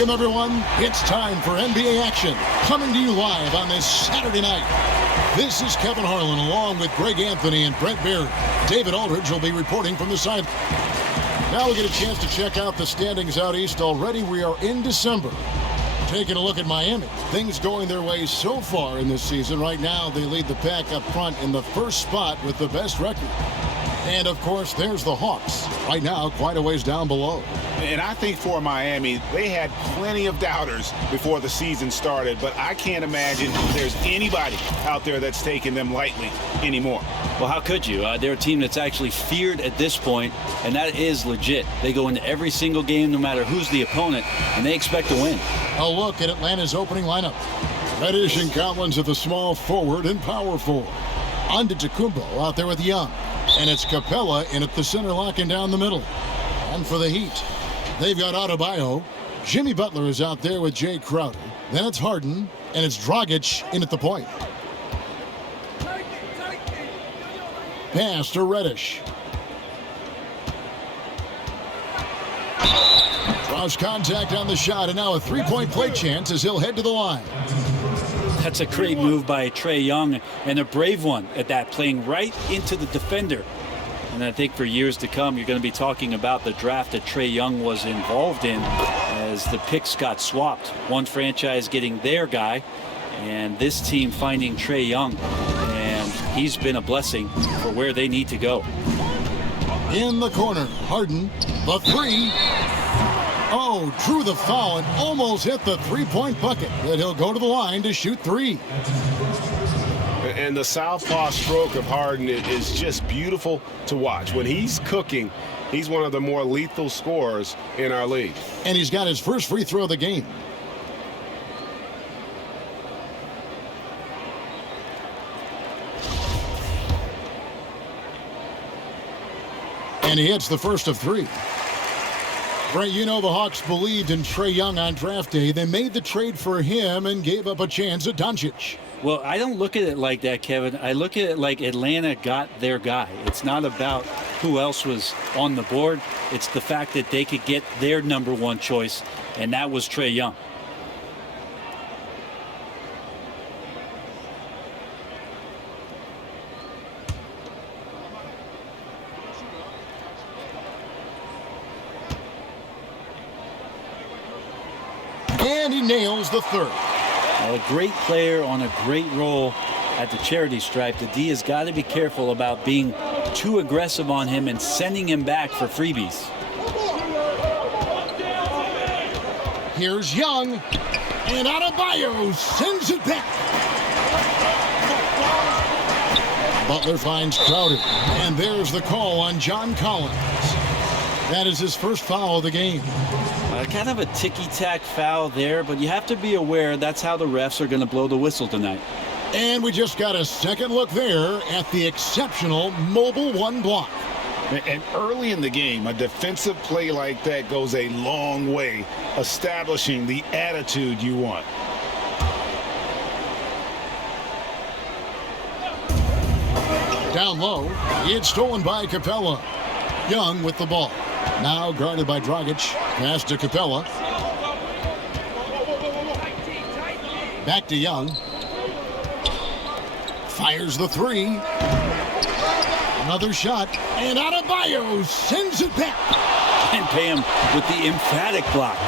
Welcome, everyone. It's time for NBA action, coming to you live on this Saturday night. This is Kevin Harlan, along with Greg Anthony and Brent Beard. David Aldridge will be reporting from the side. Now we get a chance to check out the standings out east. Already we are in December. Taking a look at Miami. Things going their way so far in this season. Right now, they lead the pack up front in the first spot with the best record. And, of course, there's the Hawks. Right now, quite a ways down below. And I think for Miami, they had plenty of doubters before the season started, but I can't imagine there's anybody out there that's taking them lightly anymore. Well, how could you? They're a team that's actually feared at this point, and that is legit. They go into every single game, no matter who's the opponent, and they expect to win. A look at Atlanta's opening lineup. Reddish and Collins at the small forward and power forward. Antetokounmpo out there with Young. And it's Capella in at the center, locking down the middle. And for the Heat, they've got Adebayo. Jimmy Butler is out there with Jay Crowder. Then it's Harden, and it's Dragic in at the point. Pass to Reddish. Draws contact on the shot, and now a three-point play chance as he'll head to the line. That's a great move by Trae Young, and a brave one at that, playing right into the defender. And I think for years to come, you're going to be talking about the draft that Trae Young was involved in as the picks got swapped. One franchise getting their guy, and this team finding Trae Young. And he's been a blessing for where they need to go. In the corner, Harden, the three. Oh, drew the foul and almost hit the three-point bucket. But he'll go to the line to shoot three. And the southpaw stroke of Harden is just beautiful to watch. When he's cooking, he's one of the more lethal scorers in our league. And he's got his first free throw of the game. And he hits the first of three. Brent, you know the Hawks believed in Trae Young on draft day. They made the trade for him and gave up a chance at Doncic. Well, I don't look at it like that, Kevin. I look at it like Atlanta got their guy. It's not about who else was on the board. It's the fact that they could get their number one choice, and that was Trae Young. And he nails the third. A great player on a great role at the charity stripe. The D has got to be careful about being too aggressive on him and sending him back for freebies. Here's Young. And Adebayo sends it back. Butler finds Crowder. And there's the call on John Collins. That is his first foul of the game. Kind of a ticky-tack foul there, but you have to be aware that's how the refs are going to blow the whistle tonight. And we just got a second look there at the exceptional mobile one block. And early in the game, a defensive play like that goes a long way, establishing the attitude you want. Down low, it's stolen by Capella. Young with the ball. Now guarded by Dragic. Pass to Capella. Back to Young. Fires the three. Another shot. And Adebayo sends it back. And pay him with the emphatic block.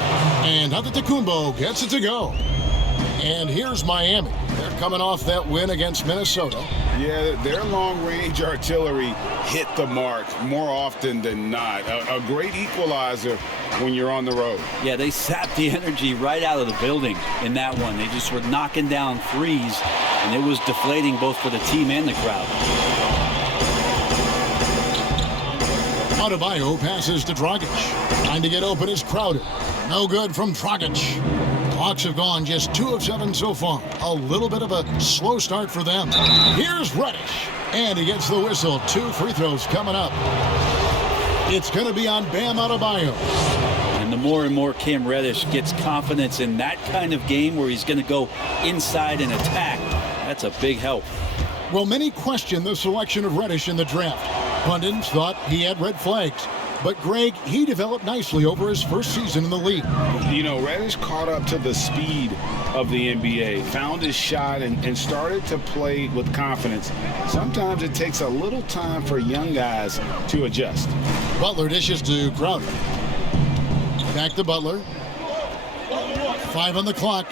And Antetokounmpo gets it to go. And here's Miami. They're coming off that win against Minnesota. Yeah, their long-range artillery hit the mark more often than not. A great equalizer when you're on the road. Yeah, they sapped the energy right out of the building in that one. They just were knocking down threes, and it was deflating both for the team and the crowd. Adebayo passes to Dragic. Trying to get open is Crowder. No good from Dragic. Hawks have gone just 2 of 7 so far. A little bit of a slow start for them. Here's Reddish. And he gets the whistle. 2 free throws coming up. It's going to be on Bam Adebayo. And the more and more Cam Reddish gets confidence in that kind of game where he's going to go inside and attack, that's a big help. Well, many question the selection of Reddish in the draft. Pundits thought he had red flags. But Greg, he developed nicely over his first season in the league. You know, Reddish caught up to the speed of the NBA, found his shot, and started to play with confidence. Sometimes it takes a little time for young guys to adjust. Butler dishes to Crowder. Back to Butler. 5 on the clock.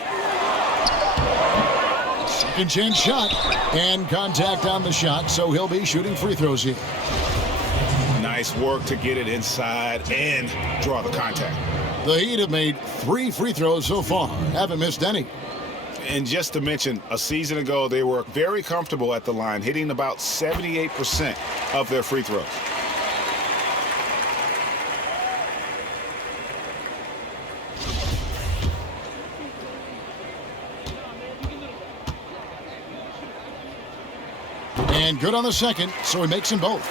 Second chance shot. And contact on the shot, so he'll be shooting free throws here. Nice work to get it inside and draw the contact. The Heat have made 3 free throws so far. Haven't missed any. And just to mention, a season ago, they were very comfortable at the line, hitting about 78% of their free throws. And good on the second, so he makes them both.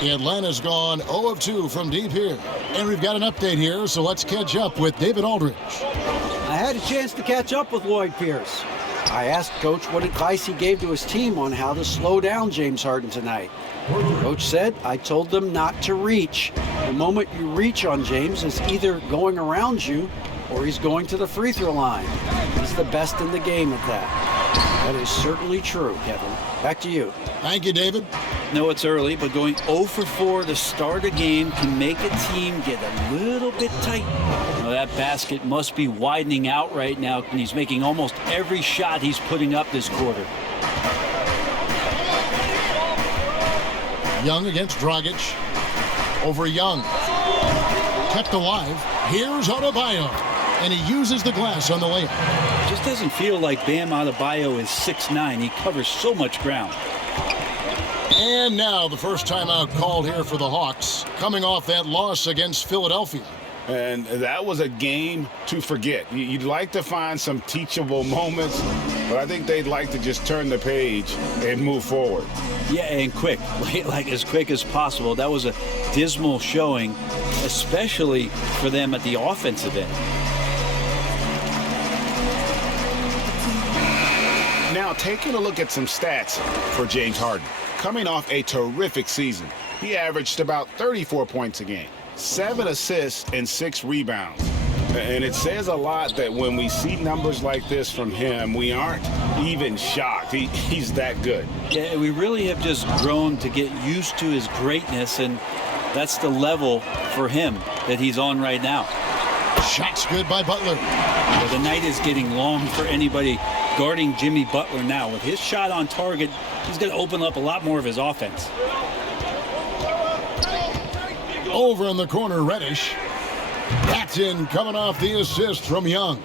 Atlanta's gone 0 of 2 from deep here. And we've got an update here, so let's catch up with David Aldridge. I had a chance to catch up with Lloyd Pierce. I asked Coach what advice he gave to his team on how to slow down James Harden tonight. Coach said, I told them not to reach. The moment you reach on James, it's either going around you or he's going to the free throw line. He's the best in the game at that. That is certainly true, Kevin. Back to you. Thank you, David. No, it's early, but going 0 for 4 to start a game can make a team get a little bit tight. Now, that basket must be widening out right now, and he's making almost every shot he's putting up this quarter. Young against Dragic. Over Young. Kept alive. Here's Adebayo. And he uses the glass on the layup. Just doesn't feel like Bam Adebayo is 6'9". He covers so much ground. And now the first timeout called here for the Hawks, coming off that loss against Philadelphia. And that was a game to forget. You'd like to find some teachable moments, but I think they'd like to just turn the page and move forward. Yeah, and quick, like as quick as possible. That was a dismal showing, especially for them at the offensive end. Now, taking a look at some stats for James Harden. Coming off a terrific season, he averaged about 34 points a game, 7 assists, and 6 rebounds. And it says a lot that when we see numbers like this from him, we aren't even shocked. He's that good. Yeah, we really have just grown to get used to his greatness, and that's the level for him that he's on right now. Shots good by Butler. Well, the night is getting long for anybody guarding Jimmy Butler now. With his shot on target, he's going to open up a lot more of his offense. Over in the corner, Reddish. That's in, coming off the assist from Young.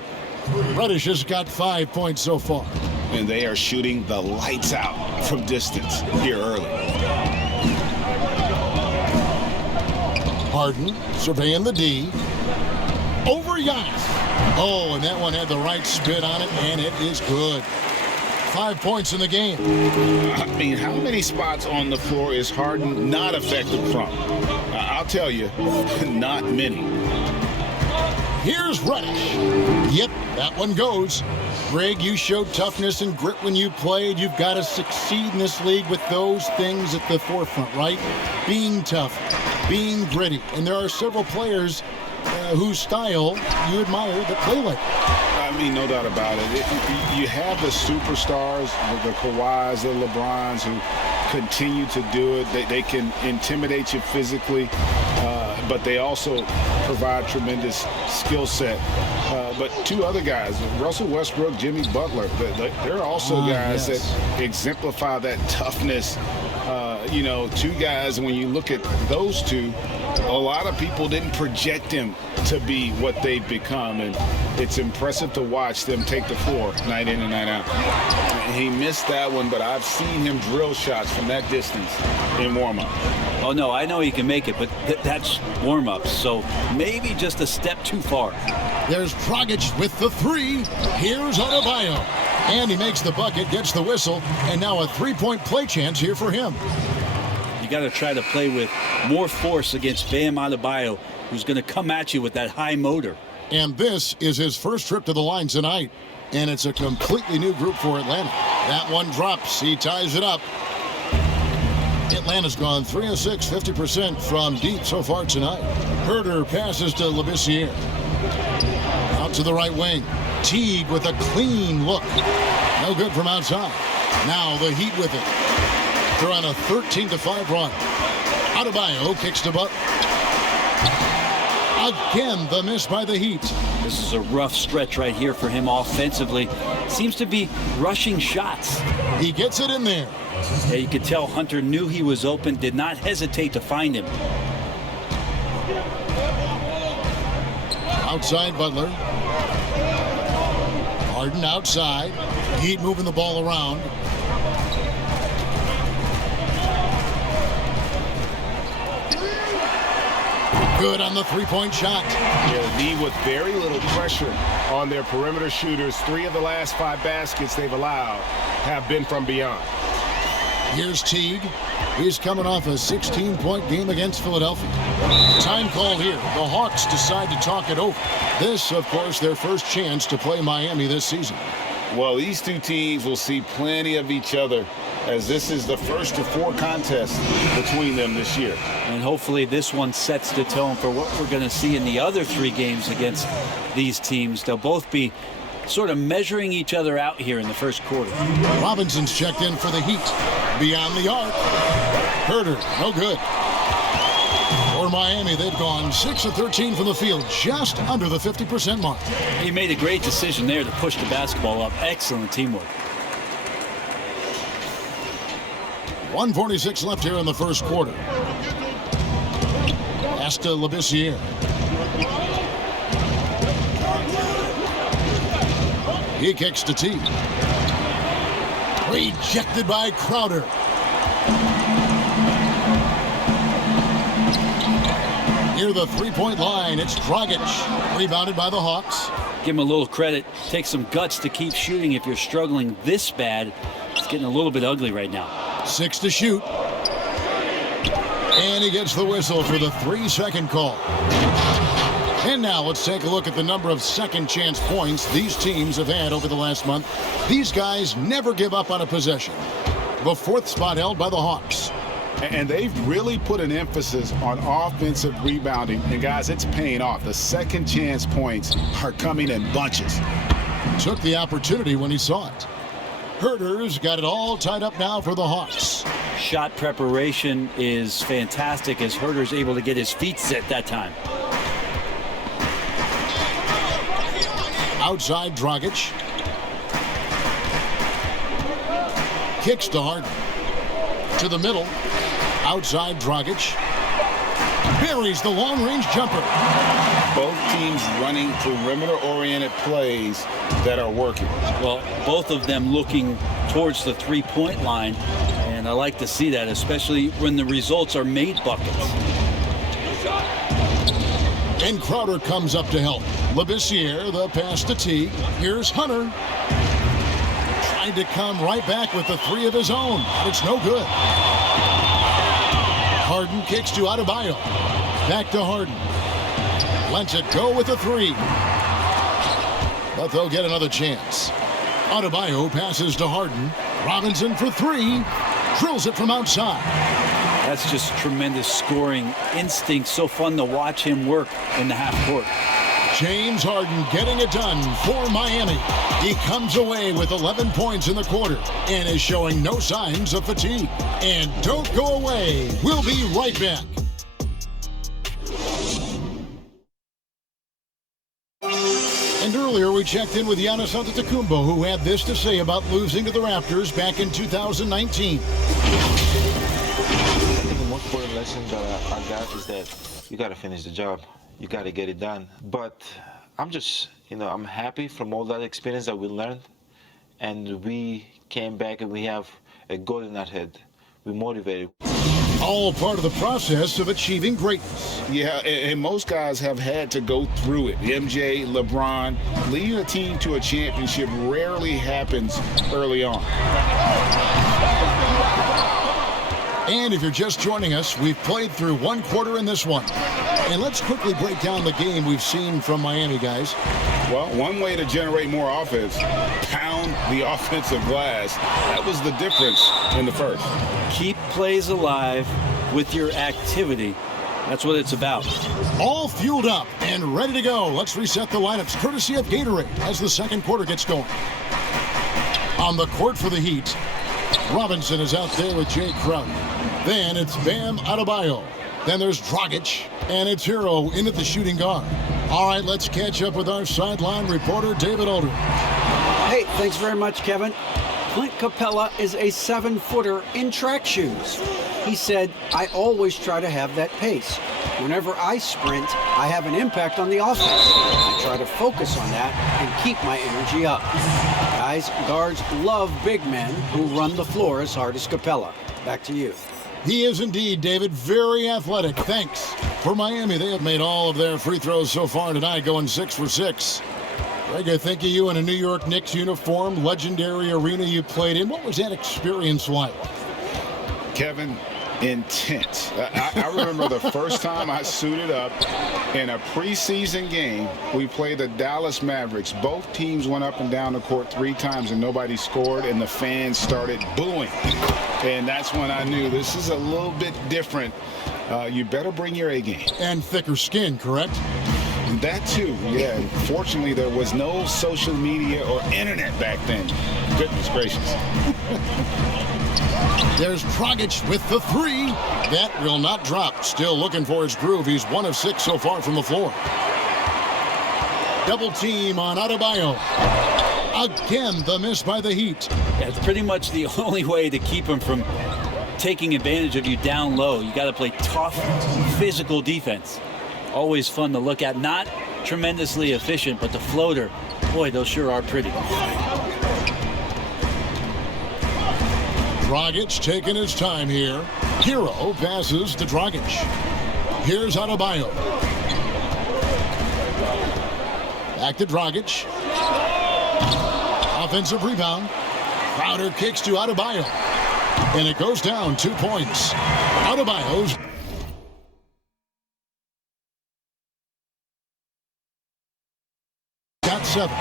Reddish has got 5 points so far. And they are shooting the lights out from distance here early. Harden surveying the D. Over Giannis. Oh, and that one had the right spin on it, and it is good. 5 points in the game. I mean, how many spots on the floor is Harden not effective from? I'll tell you, not many. Here's Reddish. Yep, that one goes. Greg, you showed toughness and grit when you played. You've got to succeed in this league with those things at the forefront, right? Being tough, being gritty. And there are several players whose style you admire that play like that. I mean, no doubt about it. You have the superstars, the Kawhis, the LeBrons, who continue to do it. They can intimidate you physically, but they also provide tremendous skill set. But two other guys, Russell Westbrook, Jimmy Butler, they're also guys that exemplify that toughness. Two guys, when you look at those two, a lot of people didn't project them to be what they've become, and it's impressive to watch them take the floor night in and night out. He missed that one, but I've seen him drill shots from that distance in warm-up. Oh, no, I know he can make it, but that's warm-up, so maybe just a step too far. There's Dragic with the 3. Here's Adebayo. And he makes the bucket, gets the whistle, and now a 3-point play chance here for him. You got to try to play with more force against Bam Adebayo, who's going to come at you with that high motor. And this is his first trip to the line tonight. And it's a completely new group for Atlanta. That one drops. He ties it up. Atlanta's gone 3 of 6, 50% from deep so far tonight. Herter passes to Labissiere. Out to the right wing. Teague with a clean look. No good from outside. Now the Heat with it. They're on a 13-5 run. Adebayo kicks to Butler. Again, the miss by the Heat. This is a rough stretch right here for him offensively. Seems to be rushing shots. He gets it in there. Yeah, you could tell Hunter knew he was open, did not hesitate to find him. Outside Butler. Harden outside. Heat moving the ball around. Good on the three-point shot. Yeah, the with very little pressure on their perimeter shooters. 3 of the last 5 baskets they've allowed have been from beyond. Here's Teague. He's coming off a 16-point game against Philadelphia. Time called here. The Hawks decide to talk it over. This, of course, their first chance to play Miami this season. Well, these two teams will see plenty of each other, as this is the first of 4 contests between them this year. And hopefully this one sets the tone for what we're going to see in the other 3 games against these teams. They'll both be sort of measuring each other out here in the first quarter. Robinson's checked in for the Heat. Beyond the arc. Herter, no good. For Miami, they've gone 6 of 13 from the field, just under the 50% mark. He made a great decision there to push the basketball up. Excellent teamwork. 1:46 left here in the first quarter. Pass to Labissiere. He kicks to Teague. Rejected by Crowder. Near the three-point line, it's Dragic. Rebounded by the Hawks. Give him a little credit. Take some guts to keep shooting if you're struggling this bad. It's getting a little bit ugly right now. 6 to shoot. And he gets the whistle for the 3-second call. And now let's take a look at the number of second chance points these teams have had over the last month. These guys never give up on a possession. The 4th spot held by the Hawks. And they've really put an emphasis on offensive rebounding. And guys, it's paying off. The second chance points are coming in bunches. Took the opportunity when he saw it. Herter's got it all tied up now for the Hawks. Shot preparation is fantastic as Herter's able to get his feet set that time. Outside Dragic. Kicks to Harden. To the middle. Outside Dragic. Buries the long-range jumper. Both teams running perimeter-oriented plays that are working. Well, both of them looking towards the three-point line, and I like to see that, especially when the results are made buckets. And Crowder comes up to help. Labissiere, the pass to Teague. Here's Hunter. Trying to come right back with the 3 of his own. It's no good. Harden kicks to Adebayo. Back to Harden. Lets it go with a 3. But they'll get another chance. Adebayo passes to Harden. Robinson for 3. Drills it from outside. That's just tremendous scoring instinct. So fun to watch him work in the half court. James Harden getting it done for Miami. He comes away with 11 points in the quarter and is showing no signs of fatigue. And don't go away. We'll be right back. And earlier we checked in with Giannis Antetokounmpo, who had this to say about losing to the Raptors back in 2019. I think the most important lesson that I got is that you got to finish the job. You got to get it done. But I'm just, I'm happy from all that experience that we learned. And we came back and we have a goal in our head. We're motivated. All part of the process of achieving greatness. Yeah, and most guys have had to go through it. MJ, LeBron, leading a team to a championship rarely happens early on. And if you're just joining us, we've played through 1 quarter in this one. And let's quickly break down the game we've seen from Miami, guys. Well, one way to generate more offense, pound the offensive glass. That was the difference in the first. Keep plays alive with your activity. That's what it's about. All fueled up and ready to go. Let's reset the lineups courtesy of Gatorade as the second quarter gets going. On the court for the Heat, Robinson is out there with Jay Crowder. Then it's Bam Adebayo. Then there's Dragic, and it's Hero in at the shooting guard. All right, let's catch up with our sideline reporter, David Aldridge. Hey, thanks very much, Kevin. Clint Capella is a 7-footer in track shoes. He said, I always try to have that pace. Whenever I sprint, I have an impact on the offense. I try to focus on that and keep my energy up. Guys, guards love big men who run the floor as hard as Capella. Back to you. He is indeed, David, very athletic. Thanks. For Miami, they have made all of their free throws so far tonight, going 6 for 6. Greg, I think of you in a New York Knicks uniform, legendary arena you played in. What was that experience like? Kevin, intense. I remember the first time I suited up in a preseason game. We played the Dallas Mavericks. Both teams went up and down the court 3 times and nobody scored, and the fans started booing. And that's when I knew this is a little bit different. You better bring your A game. And thicker skin, correct? That too, yeah. Fortunately, there was no social media or internet back then. Goodness gracious. There's Dragic with the 3. That will not drop. Still looking for his groove. He's 1 of 6 so far from the floor. Double team on Adebayo. Again, the miss by the Heat. Yeah, it's pretty much the only way to keep him from taking advantage of you down low. You got to play tough, physical defense. Always fun to look at. Not tremendously efficient, but the floater, boy, those sure are pretty. Dragic taking his time here. Hero passes to Dragic. Here's Adebayo. Back to Dragic. Offensive rebound. Crowder kicks to Adebayo. And it goes down 2 points. Adebayo's got 7.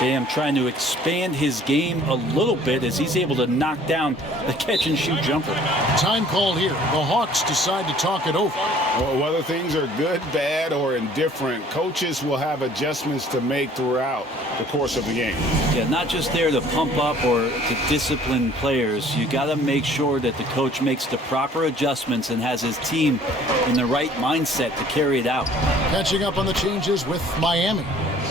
Bam trying to expand his game a little bit as he's able to knock down the catch-and-shoot jumper. Time call here. The Hawks decide to talk it over. Well, whether things are good, bad, or indifferent, coaches will have adjustments to make throughout the course of the game. Yeah, not just there to pump up or to discipline players. You got to make sure that the coach makes the proper adjustments and has his team in the right mindset to carry it out. Catching up on the changes with Miami.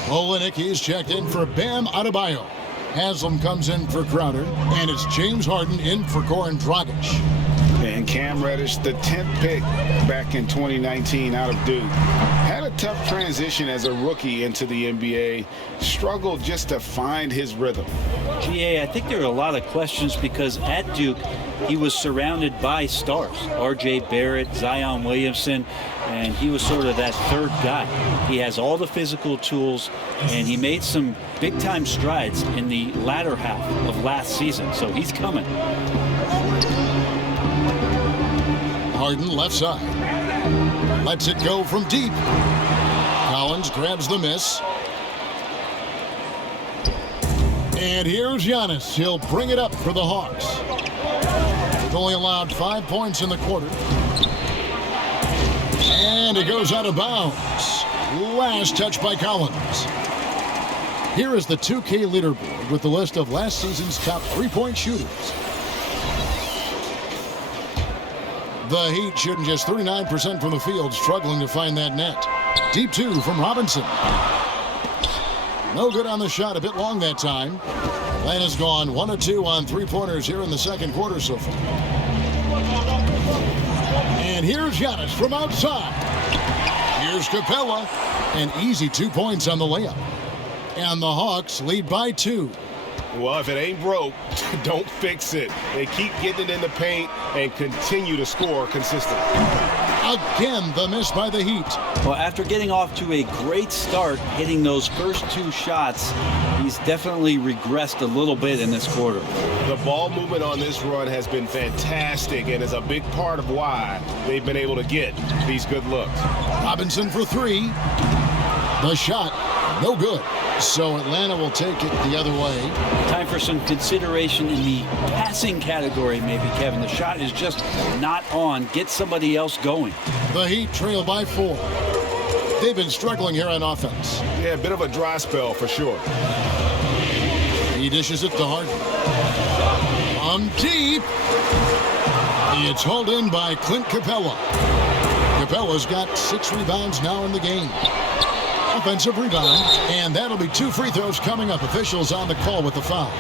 Olenek is checked in for Bam Adebayo. Haslam comes in for Crowder, and it's James Harden in for Goran Dragic. And Cam Reddish, the 10th pick back in 2019 out of Duke, had a tough transition as a rookie into the NBA, struggled just to find his rhythm. GA, I think there are a lot of questions because at Duke, he was surrounded by stars. R.J. Barrett, Zion Williamson, and he was sort of that third guy. He has all the physical tools, and he made some big-time strides in the latter half of last season, so he's coming. Harden left side. Lets it go from deep. Collins grabs the miss. And here's Giannis. He'll bring it up for the Hawks. They've only allowed 5 points in the quarter. And it goes out of bounds. Last touch by Collins. Here is the 2K leaderboard with the list of last season's top three-point shooters. The Heat shooting just 39% from the field, struggling to find that net. Deep 2 from Robinson. No good on the shot, a bit long that time. Atlanta's gone 1 of 2 on three-pointers here in the second quarter so far. And here's Giannis from outside. Here's Capella. An easy 2 points on the layup. And the Hawks lead by 2. Well, if it ain't broke, don't fix it. They keep getting it in the paint and continue to score consistently. Again, the miss by the Heat. Well, after getting off to a great start, hitting those first 2 shots, he's definitely regressed a little bit in this quarter. The ball movement on this run has been fantastic and is a big part of why they've been able to get these good looks. Robinson for 3. The shot, no good. So Atlanta will take it the other way. Time for some consideration in the passing category, maybe, Kevin. The shot is just not on. Get somebody else going. The Heat trail by 4. They've been struggling here on offense. Yeah, a bit of a dry spell for sure. He dishes it to Harden. On deep. It's hauled in by Clint Capella. Capella's got 6 rebounds now in the game. Offensive rebound, and that'll be 2 free throws coming up. Officials on the call with the foul.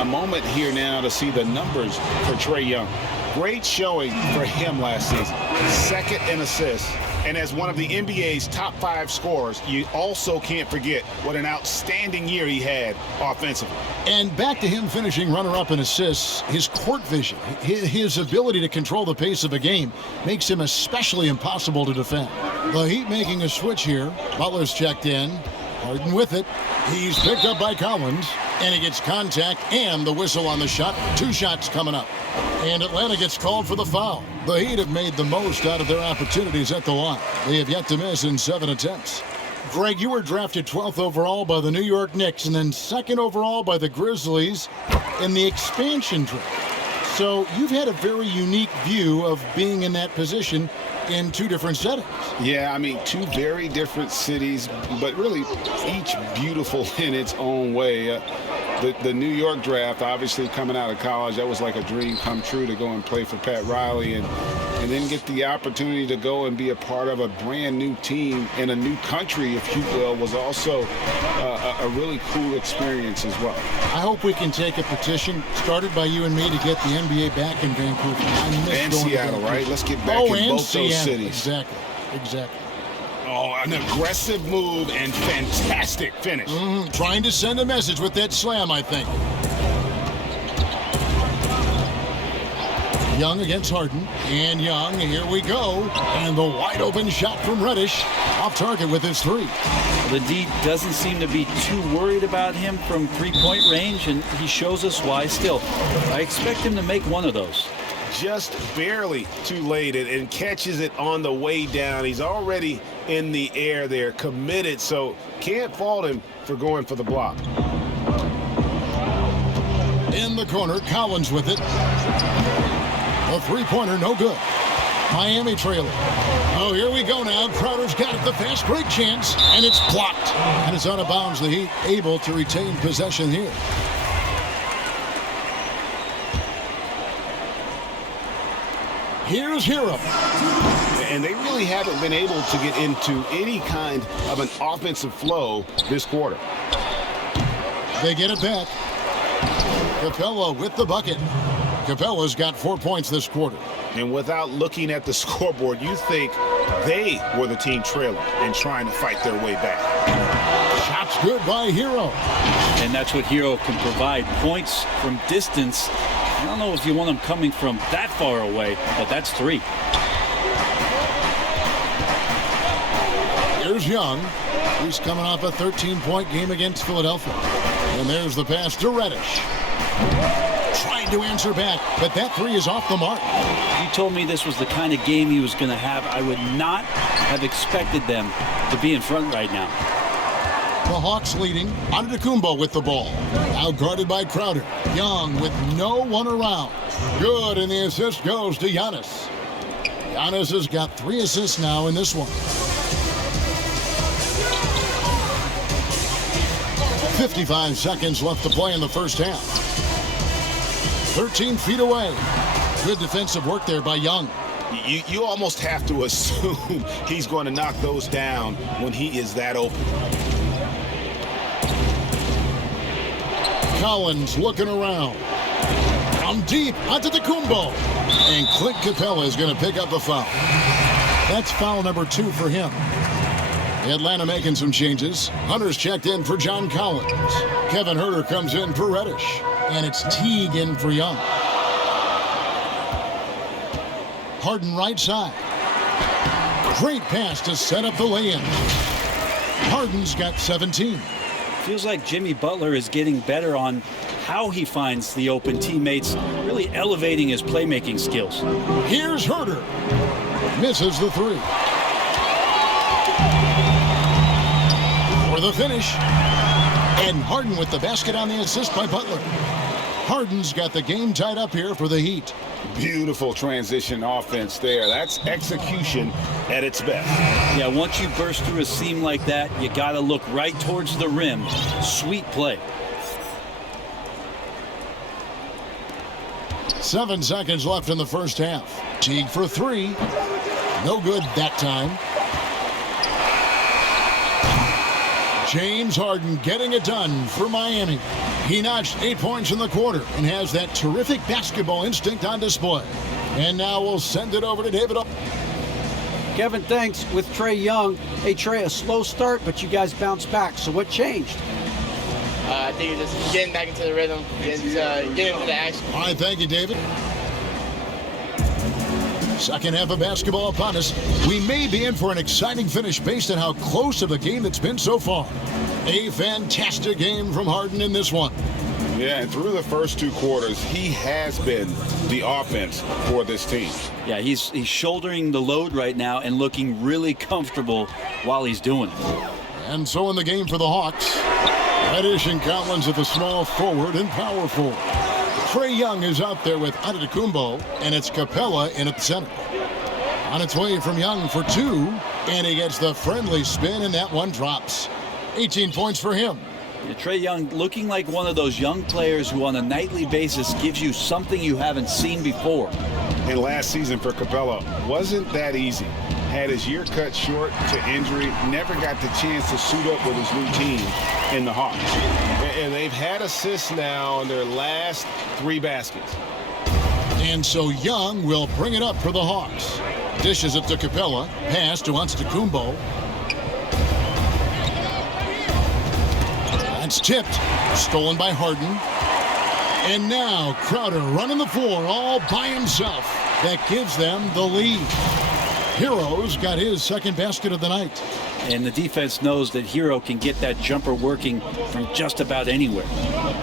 A moment here now to see the numbers for Trae Young. Great showing for him last season. 2nd in assists. And as one of the NBA's top 5 scorers, you also can't forget what an outstanding year he had offensively. And back to him finishing runner-up in assists, his court vision, his ability to control the pace of a game makes him especially impossible to defend. The Heat making a switch here. Butler's checked in. Harden with it. He's picked up by Collins, and he gets contact and the whistle on the shot. 2 shots coming up. And Atlanta gets called for the foul. The Heat have made the most out of their opportunities at the line. They have yet to miss in 7 attempts. Greg, you were drafted 12th overall by the New York Knicks and then 2nd overall by the Grizzlies in the expansion draft. So you've had a very unique view of being in that position in 2 different settings. Yeah, I mean, 2 very different cities, but really each beautiful in its own way. The New York draft, obviously coming out of college, that was like a dream come true to go and play for Pat Riley and then get the opportunity to go and be a part of a brand new team in a new country, if you will, was also a really cool experience as well. I hope we can take a petition started by you and me to get the NBA back in Vancouver. And Seattle, right? Let's get back in both those cities. Exactly. Oh, an aggressive move and fantastic finish. Trying to send a message with that slam, I think. Young against Harden. And Young, here we go. And the wide open shot from Reddish. Off target with his 3. The D doesn't seem to be too worried about him from 3-point range, and he shows us why still. I expect him to make one of those. Just barely too late and catches it on the way down. He's already in the air there, committed, so can't fault him for going for the block. In the corner, Collins with it. A 3-pointer, no good. Miami trailing. Oh, here we go now. Crowder's got it, the fast break chance, and it's blocked. And it's out of bounds. The Heat able to retain possession here. Here's Hero. And they really haven't been able to get into any kind of an offensive flow this quarter. They get it back. Capella with the bucket. Capella's got 4 points this quarter. And without looking at the scoreboard, you think they were the team trailing and trying to fight their way back. Shots good by Hero. And that's what Hero can provide. Points from distance. I don't know if you want him coming from that far away, but that's 3. Here's Young. He's coming off a 13-point game against Philadelphia. And there's the pass to Reddish. Trying to answer back, but that 3 is off the mark. You told me this was the kind of game he was going to have. I would not have expected them to be in front right now. The Hawks leading. Antetokounmpo with the ball. Now guarded by Crowder. Young with no one around. Good, and the assist goes to Giannis. Giannis has got 3 assists now in this one. 55 seconds left to play in the first half. 13 feet away. Good defensive work there by Young. You almost have to assume he's going to knock those down when he is that open. Collins looking around. From deep, Antetokounmpo. And Clint Capella is going to pick up a foul. That's foul number 2 for him. Atlanta making some changes. Hunter's checked in for John Collins. Kevin Huerter comes in for Reddish. And it's Teague in for Young. Harden right side. Great pass to set up the lay-in. Harden's got 17. Feels like Jimmy Butler is getting better on how he finds the open teammates, really elevating his playmaking skills. Here's Huerter. Misses the 3. For the finish. And Harden with the basket on the assist by Butler. Harden's got the game tied up here for the Heat. Beautiful transition offense there. That's execution at its best. Yeah, once you burst through a seam like that, you got to look right towards the rim. Sweet play. 7 seconds left in the first half. Teague for three. No good that time. James Harden getting it done for Miami. He notched 8 points in the quarter and has that terrific basketball instinct on display. And now we'll send it over to David. Kevin, thanks. With Trae Young. Hey, Trae, a slow start, but you guys bounced back. So what changed? I think it's just getting back into the rhythm, getting into the action. All right, thank you, David. Second half of basketball upon us. We may be in for an exciting finish based on how close of a game it's been so far. A fantastic game from Harden in this one. Yeah, and through the first 2 quarters, he has been the offense for this team. Yeah, he's shouldering the load right now and looking really comfortable while he's doing it. And so in the game for the Hawks, Reddish and Collins at the small forward and power forward. Trae Young is out there with Antetokounmpo, and it's Capella in at the center. On its way from Young for 2, and he gets the friendly spin, and that one drops. 18 points for him. Yeah, Trae Young looking like one of those young players who on a nightly basis gives you something you haven't seen before. And last season for Capella wasn't that easy. Had his year cut short to injury, never got the chance to suit up with his new team in the Hawks. And they've had assists now in their last 3 baskets. And so Young will bring it up for the Hawks. Dishes it to Capella. Pass to Antetokounmpo. That's tipped. Stolen by Harden. And now Crowder running the floor all by himself. That gives them the lead. Hero's got his second basket of the night. And the defense knows that Hero can get that jumper working from just about anywhere.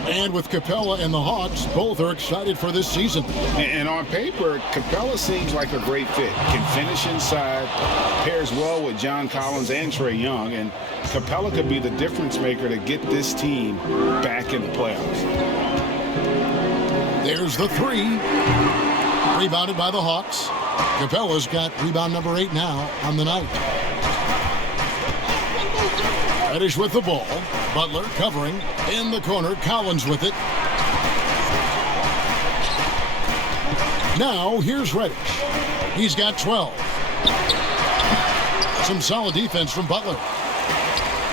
And with Capella and the Hawks, both are excited for this season. And on paper, Capella seems like a great fit. Can finish inside, pairs well with John Collins and Trae Young, and Capella could be the difference maker to get this team back in the playoffs. There's the 3. Rebounded by the Hawks. Capella's got rebound number 8 now on the night. Reddish with the ball. Butler covering in the corner. Collins with it. Now here's Reddish. He's got 12. Some solid defense from Butler.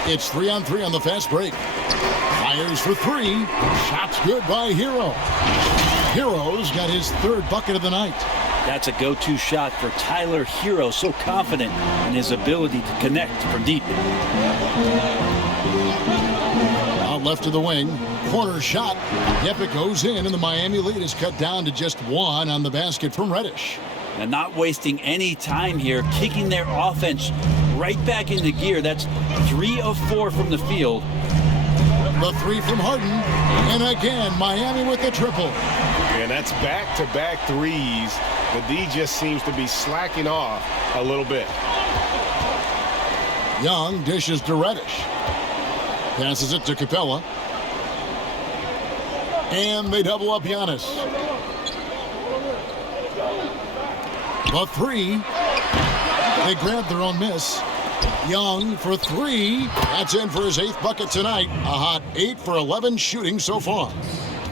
It's 3-on-3 on the fast break. Fires for 3. Shot's good by Hero. Hero's got his 3rd bucket of the night. That's a go-to shot for Tyler Hero, so confident in his ability to connect from deep. Out left to the wing, corner shot. Yep, it goes in, and the Miami lead is cut down to just 1 on the basket from Reddish. And not wasting any time here, kicking their offense right back into gear. That's 3 of 4 from the field. The 3 from Harden, and again, Miami with the triple. And that's back-to-back threes. The D just seems to be slacking off a little bit. Young dishes to Reddish. Passes it to Capella. And they double up Giannis. The 3. They grab their own miss. Young for 3. That's in for his 8th bucket tonight. A hot 8 for 11 shooting so far.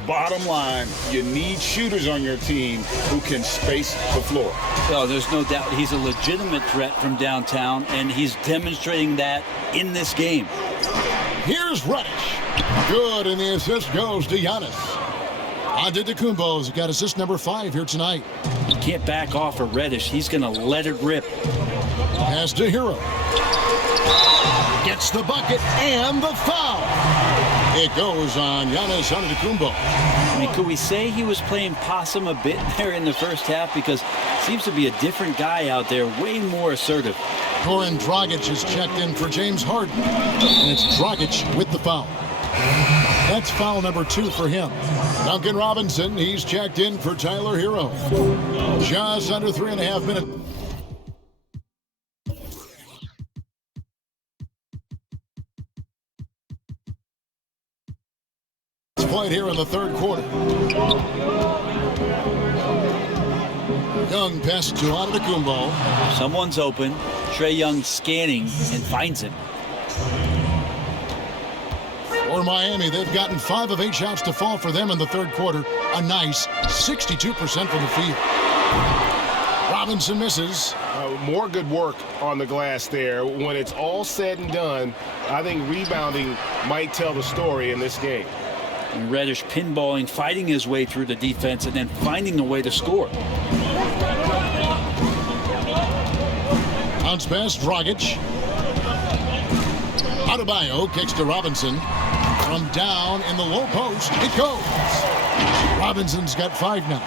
Bottom line, you need shooters on your team who can space the floor. Oh, there's no doubt he's a legitimate threat from downtown, and he's demonstrating that in this game. Here's Reddish. Good, and the assist goes to Giannis. Antetokounmpo's got assist number 5 here tonight. You can't back off of Reddish. He's going to let it rip. Pass to Hero. Gets the bucket and the foul. It goes on Giannis Antetokounmpo. I mean, could we say he was playing possum a bit there in the first half? Because seems to be a different guy out there, way more assertive. Goran Dragic is checked in for James Harden. And it's Dragic with the foul. That's foul number 2 for him. Duncan Robinson, he's checked in for Tyler Hero. Just under 3.5 minutes. played here in the third quarter. Young pass to Antetokounmpo. Someone's open. Trae Young scanning and finds it. For Miami, they've gotten 5 of 8 shots to fall for them in the third quarter. A nice 62% from the field. Robinson misses. More good work on the glass there. When it's all said and done, I think rebounding might tell the story in this game. And Reddish pinballing, fighting his way through the defense, and then finding a way to score. Bounce pass, Dragic. Adebayo kicks to Robinson. From down in the low post, it goes. Robinson's got 5 now.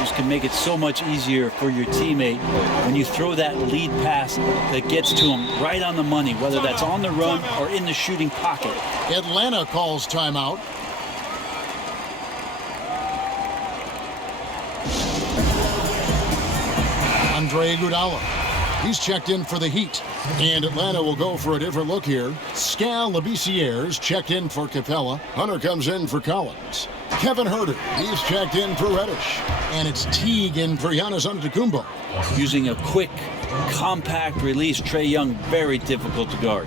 Just can make it so much easier for your teammate when you throw that lead pass that gets to him right on the money, whether that's on the run or in the shooting pocket. Atlanta calls timeout. Andre Iguodala. He's checked in for the Heat. And Atlanta will go for a different look here. Skal Labissière's checked in for Capella. Hunter comes in for Collins. Kevin Huerter, he's checked in for Reddish. And it's Teague in for Giannis Antetokounmpo. Using a quick, compact release, Trae Young, very difficult to guard.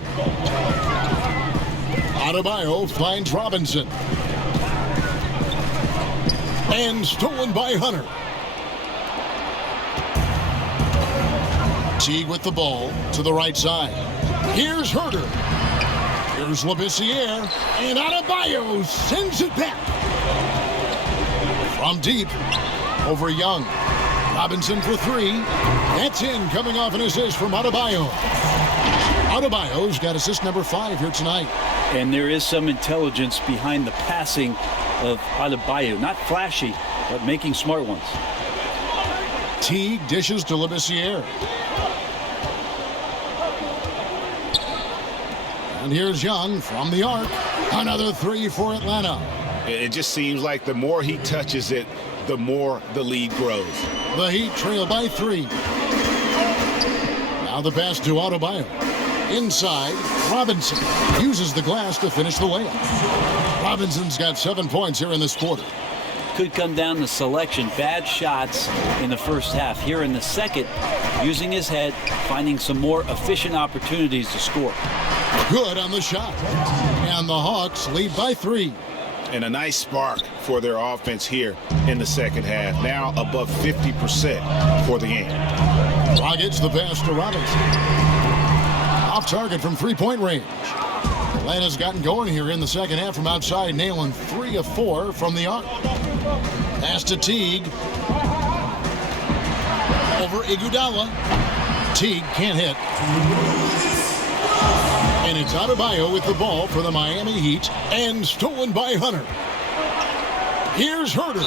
Adebayo finds Robinson. And stolen by Hunter. Teague with the ball to the right side. Here's Huerter. Here's Labissière. And Adebayo sends it back. From deep over Young. Robinson for 3. That's in, coming off an assist from Adebayo. Adebayo's got assist number 5 here tonight. And there is some intelligence behind the passing of Adebayo. Not flashy, but making smart ones. Teague dishes to Labissière. And here's Young from the arc. Another 3 for Atlanta. It just seems like the more he touches it, the more the lead grows. The Heat trail by 3. Now the pass to Adebayo. Inside, Robinson uses the glass to finish the layup. Robinson's got 7 points here in this quarter. Could come down to selection. Bad shots in the first half. Here in the second, using his head, finding some more efficient opportunities to score. Good on the shot. And the Hawks lead by 3. And a nice spark for their offense here in the second half. Now above 50% for the game. Dragic the pass to Robinson. Off target from 3-point range. Atlanta's gotten going here in the second half from outside, nailing 3 of 4 from the arc. Pass to Teague. Over Iguodala. Teague can't hit. And it's Adebayo with the ball for the Miami Heat, and stolen by Hunter. Here's Huerter.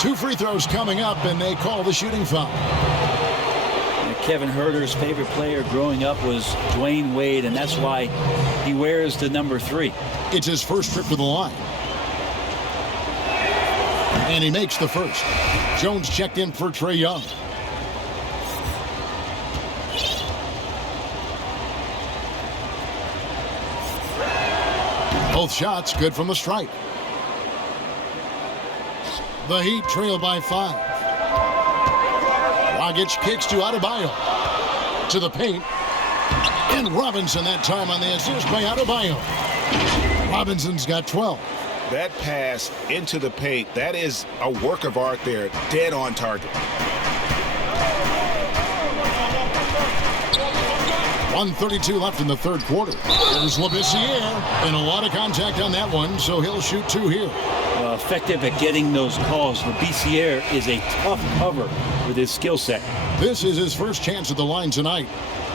2 free throws coming up, and they call the shooting foul. Kevin Huerter's favorite player growing up was Dwayne Wade, and that's why he wears the number 3. It's his first trip to the line. And he makes the first. Jones checked in for Trae Young. Both shots good from the stripe. The Heat trail by 5. Dragic kicks to Adebayo. To the paint. And Robinson that time on the assist by Adebayo. Robinson's got 12. That pass into the paint, that is a work of art there. Dead on target. 1:32 left in the third quarter. There's Labissière, and a lot of contact on that one, so he'll shoot 2 here. Effective at getting those calls. Labissière is a tough cover with his skill set. This is his first chance at the line tonight.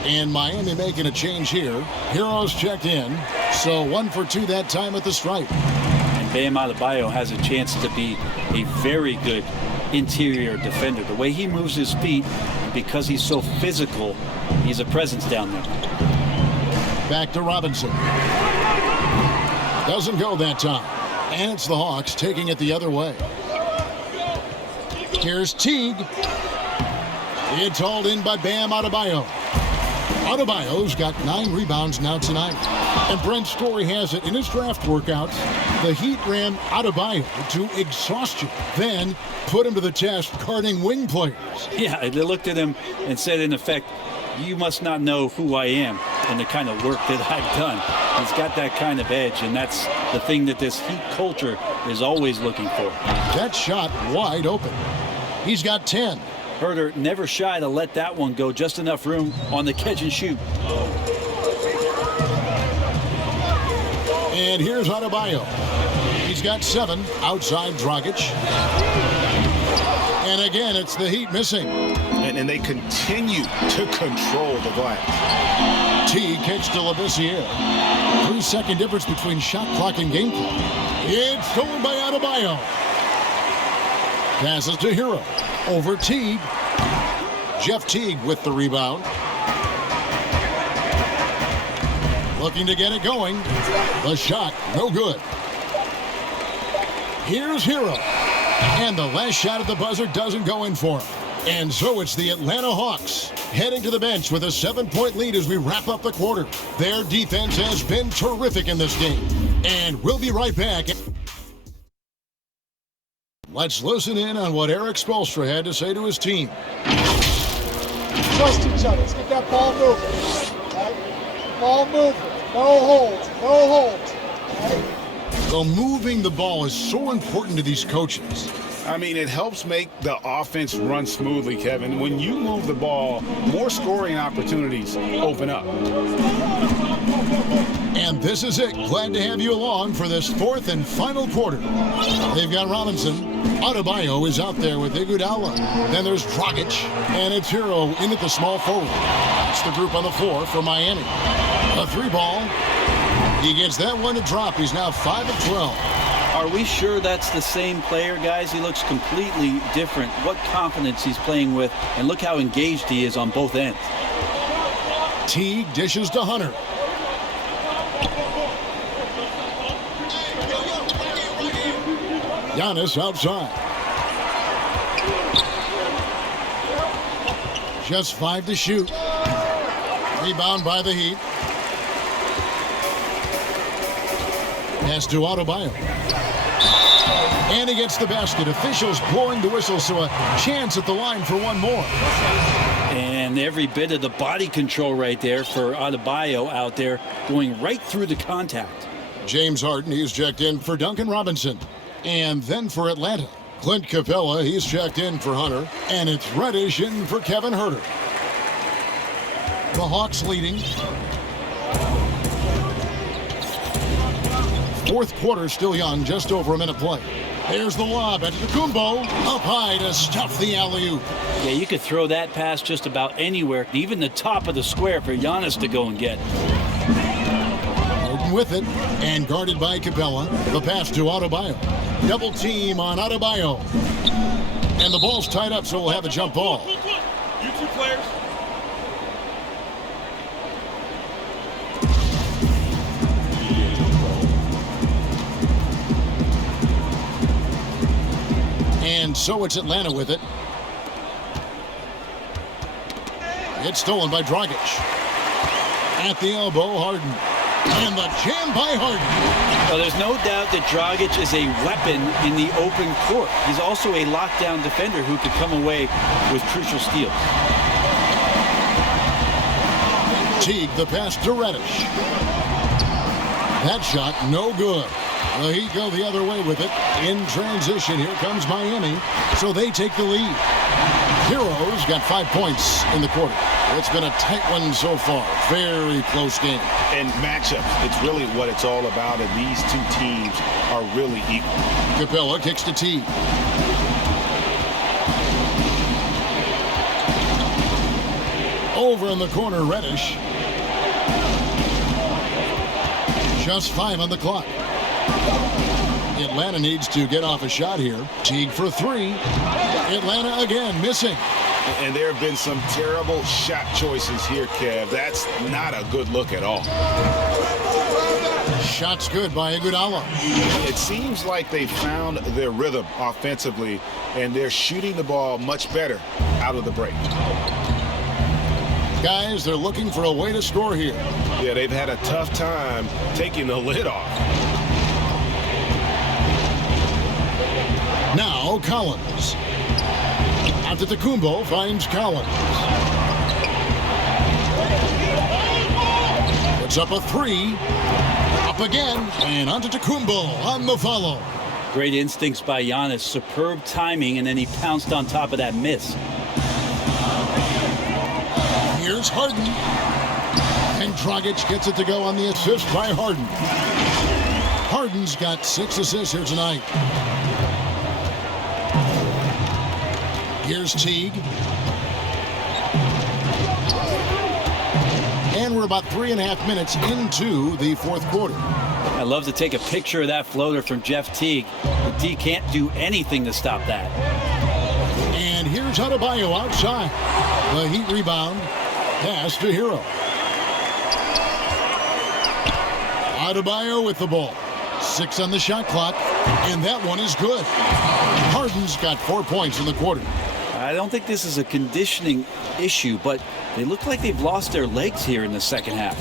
And Miami making a change here. Heroes checked in, so 1 for 2 that time at the stripe. And Bam Adebayo has a chance to be a very good interior defender. The way he moves his feet, because he's so physical, he's a presence down there. Back to Robinson. Doesn't go that time. And it's the Hawks taking it the other way. Here's Teague. It's hauled in by Bam Adebayo. Adebayo's got 9 rebounds now tonight. And Brent Story has it in his draft workouts. The Heat ran Adebayo to exhaustion, then put him to the test guarding wing players. Yeah, they looked at him and said, in effect, you must not know who I am and the kind of work that I've done. He's got that kind of edge, and that's the thing that this Heat culture is always looking for. That shot wide open. He's got 10. Herter never shy to let that one go, just enough room on the catch and shoot. And here's Adebayo. He's got 7 outside Dragic. And again, it's the Heat missing. And they continue to control the glass. T kicks to Labissiere. 3-second difference between shot clock and game clock. It's stolen by Adebayo. Passes to Hero. Over Teague. Jeff Teague with the rebound. Looking to get it going. The shot, no good. Here's Hero. And the last shot at the buzzer doesn't go in for him. And so it's the Atlanta Hawks heading to the bench with a 7-point lead as we wrap up the quarter. Their defense has been terrific in this game. And we'll be right back. Let's listen in on what Eric Spoelstra had to say to his team. Trust each other. Let's get that ball moving. Right? Ball moving. No holds. No holds. Right? So moving the ball is so important to these coaches. I mean, it helps make the offense run smoothly, Kevin. When you move the ball, more scoring opportunities open up. And this is it. Glad to have you along for this 4th and final quarter. They've got Robinson. Adebayo is out there with Iguodala. Then there's Dragic. And it's Hero in at the small forward. That's the group on the floor for Miami. A 3-ball. He gets that one to drop. He's now 5 of 12. Are we sure that's the same player, guys? He looks completely different. What confidence he's playing with, and look how engaged he is on both ends. Teague dishes to Hunter. Giannis outside. Just 5 to shoot. Rebound by the Heat. Pass to Adebayo. And he gets the basket. Officials blowing the whistle, so a chance at the line for one more. And every bit of the body control right there for Adebayo out there, going right through the contact. James Harden, he's checked in for Duncan Robinson. And then for Atlanta, Clint Capella, he's checked in for Hunter. And it's Reddish in for Kevin Herter. The Hawks leading. 4th quarter still young, just over a minute play. There's the lob. Antetokounmpo up high to stuff the alley-oop. Yeah, you could throw that pass just about anywhere, even the top of the square for Giannis to go and get. Harden with it, and guarded by Capella. The pass to Adebayo. Double team on Adebayo. And the ball's tied up, so we'll have a jump ball. You 2 players. And so it's Atlanta with it. It's stolen by Dragic. At the elbow, Harden. And the jam by Harden. Well, there's no doubt that Dragic is a weapon in the open court. He's also a lockdown defender who could come away with crucial steals. Teague, the pass to Reddish. That shot, no good. The Heat go the other way with it. In transition, here comes Miami. So they take the lead. Heroes got 5 points in the quarter. It's been a tight one so far. Very close game. And matchups, it's really what it's all about, and these 2 teams are really equal. Capella kicks to T. Over in the corner, Reddish. Just 5 on the clock. Atlanta needs to get off a shot here. Teague for 3. Atlanta again missing. And there have been some terrible shot choices here, Kev. That's not a good look at all. Shots good by Iguodala. It seems like they found their rhythm offensively, and they're shooting the ball much better out of the break. Guys, they're looking for a way to score here. Yeah, they've had a tough time taking the lid off. Now Collins. Antetokounmpo finds Collins. Puts up a three. Up again. And Antetokounmpo on the follow. Great instincts by Giannis. Superb timing, and then he pounced on top of that miss. Here's Harden. And Dragic gets it to go on the assist by Harden. Harden's got 6 assists here tonight. Here's Teague. And we're about 3.5 minutes into the fourth quarter. I love to take a picture of that floater from Jeff Teague. The D can't do anything to stop that. And here's Adebayo outside. The Heat rebound. Pass to Hero. Adebayo with the ball. 6 on the shot clock. And that one is good. Harden's got 4 points in the quarter. I don't think this is a conditioning issue, but they look like they've lost their legs here in the second half.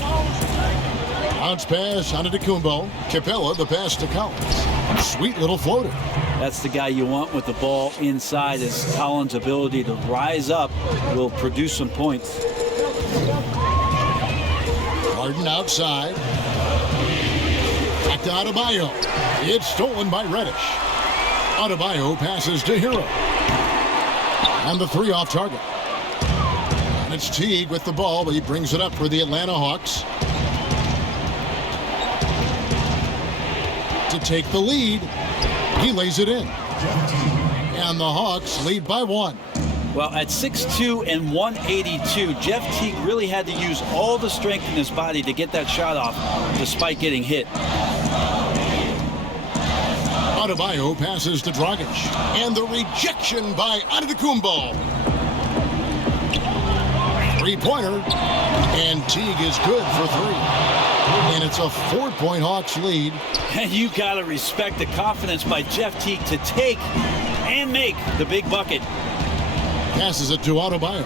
Bounce pass Antetokounmpo. Capella the pass to Collins. Sweet little floater. That's the guy you want with the ball inside, as Collins' ability to rise up will produce some points. Harden outside. Back to Adebayo. It's stolen by Reddish. Adebayo passes to Hero. And the 3 off target. And it's Teague with the ball, but he brings it up for the Atlanta Hawks. To take the lead, he lays it in. And the Hawks lead by 1. Well, at 6'2" and 182, Jeff Teague really had to use all the strength in his body to get that shot off, despite getting hit. Adebayo passes to Dragic. And the rejection by Antetokounmpo. 3-pointer. And Teague is good for 3. And it's a 4-point Hawks lead. And you got to respect the confidence by Jeff Teague to take and make the big bucket. Passes it to Adebayo.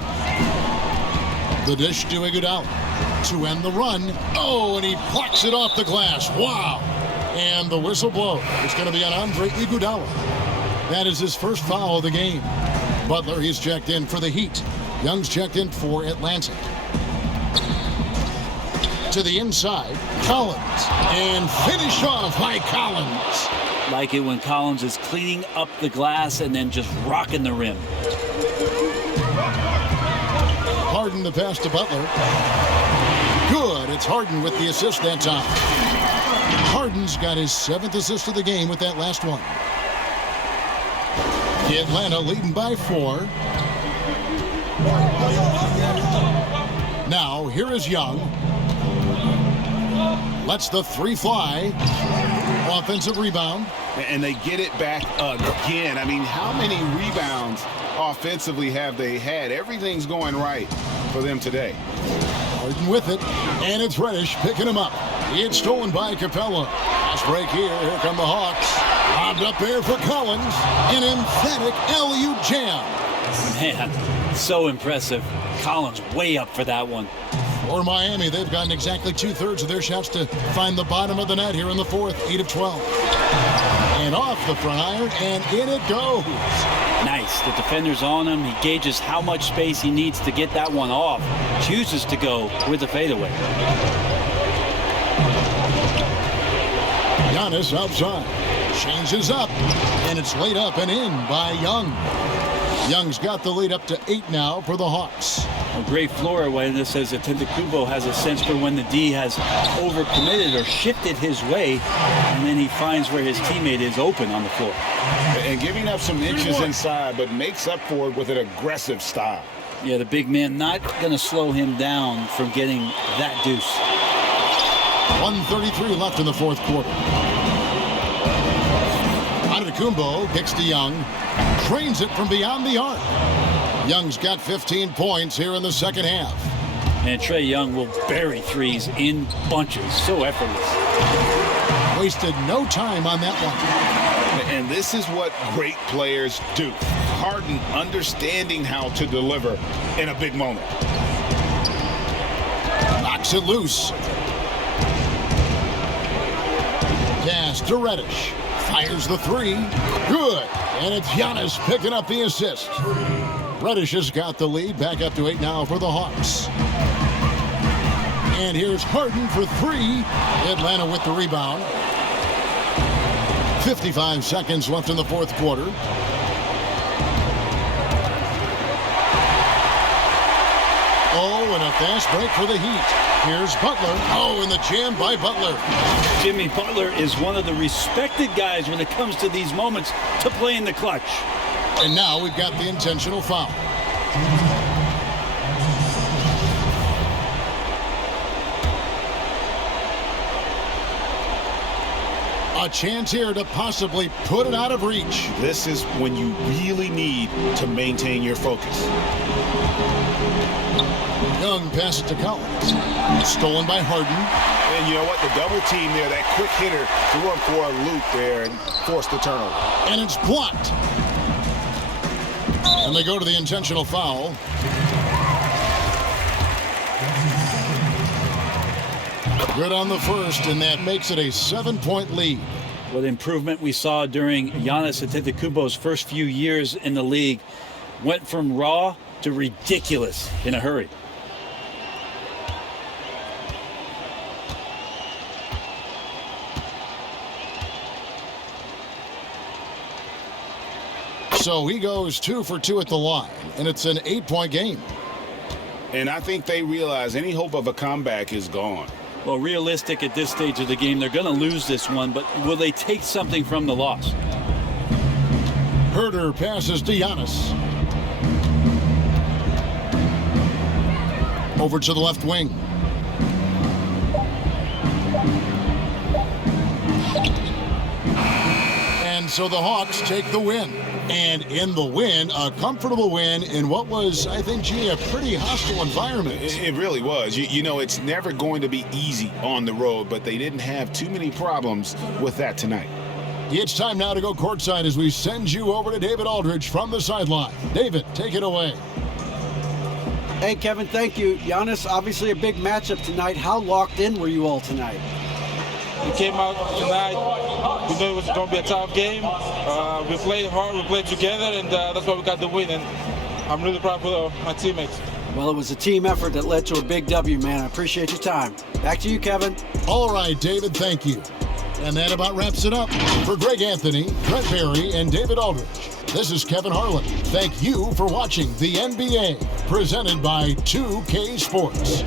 The dish to Iguodala to end the run. Oh, and he plucks it off the glass. Wow. And the whistle blows. It's going to be on Andre Iguodala. That is his first foul of the game. Butler, he's checked in for the Heat. Young's checked in for Atlanta. To the inside, Collins. And finished off by Collins. Like it when Collins is cleaning up the glass and then just rocking the rim. Harden the pass to Butler. Good. It's Harden with the assist that time. Harden's got his 7th assist of the game with that last one. Atlanta leading by 4. Now, here is Young. Lets the 3 fly. Offensive rebound. And they get it back again. I mean, how many rebounds offensively have they had? Everything's going right for them today. Harden with it. And it's Reddish picking him up. It's stolen by Capella. Fast break here. Here come the Hawks. Bobbed up there for Collins. An emphatic LU jam. Man, so impressive. Collins way up for that one. For Miami, they've gotten exactly 2/3 of their shots to find the bottom of the net here in the fourth. 8 of 12. And off the front iron, and in it goes. Nice. The defender's on him. He gauges how much space he needs to get that one off. Chooses to go with the fadeaway. Giannis outside. Changes up. And it's laid up and in by Young. Young's got the lead up to 8 now for the Hawks. A great floor awareness says that Antetokounmpo has a sense for when the D has overcommitted or shifted his way, and then he finds where his teammate is open on the floor. And giving up some inches inside, but makes up for it with an aggressive style. Yeah, the big man not going to slow him down from getting that deuce. 1:33 left in the fourth quarter. Antetokounmpo kicks to Young. Trains it from beyond the arc. Young's got 15 points here in the second half. And Trae Young will bury threes in bunches. So effortless. Wasted no time on that one. And this is what great players do. Harden understanding how to deliver in a big moment. Knocks it loose. Pass to Reddish. Fires the three. Good. And it's Giannis picking up the assist. Reddish has got the lead. Back up to 8 now for the Hawks. And here's Harden for 3. Atlanta with the rebound. 55 seconds left in the fourth quarter. Oh, and a fast break for the Heat. Here's Butler. Oh, and the jam by Butler. Jimmy Butler is one of the respected guys when it comes to these moments to play in the clutch. And now we've got the intentional foul. A chance here to possibly put it out of reach. This is when you really need to maintain your focus. Young passes to Collins. Stolen by Harden. And you know what? The double team there, that quick hitter threw him for a loop there and forced the turnover. And it's blocked. And they go to the intentional foul. Good on the first, and that makes it a 7-point lead. What improvement we saw during Giannis Antetokounmpo's first few years in the league. Went from raw to ridiculous in a hurry. So he goes 2 for 2 at the line, and it's an 8-point game. And I think they realize any hope of a comeback is gone. Well, realistic at this stage of the game, they're going to lose this one, but will they take something from the loss? Herter passes to Giannis. Over to the left wing. And so the Hawks take the win. And in the win, a comfortable win in what was, I think, G, a pretty hostile environment. It really was. You know, it's never going to be easy on the road, but they didn't have too many problems with that tonight. It's time now to go courtside as we send you over to David Aldridge from the sideline. David, take it away. Hey, Kevin, thank you. Giannis, obviously a big matchup tonight. How locked in were you all tonight? We came out tonight. We knew it was going to be a tough game. We played hard, we played together, and that's why we got the win. And I'm really proud of my teammates. Well, it was a team effort that led to a big W, man. I appreciate your time. Back to you, Kevin. All right, David, thank you. And that about wraps it up. For Greg Anthony, Brett Barry, and David Aldridge, this is Kevin Harlan. Thank you for watching the NBA, presented by 2K Sports.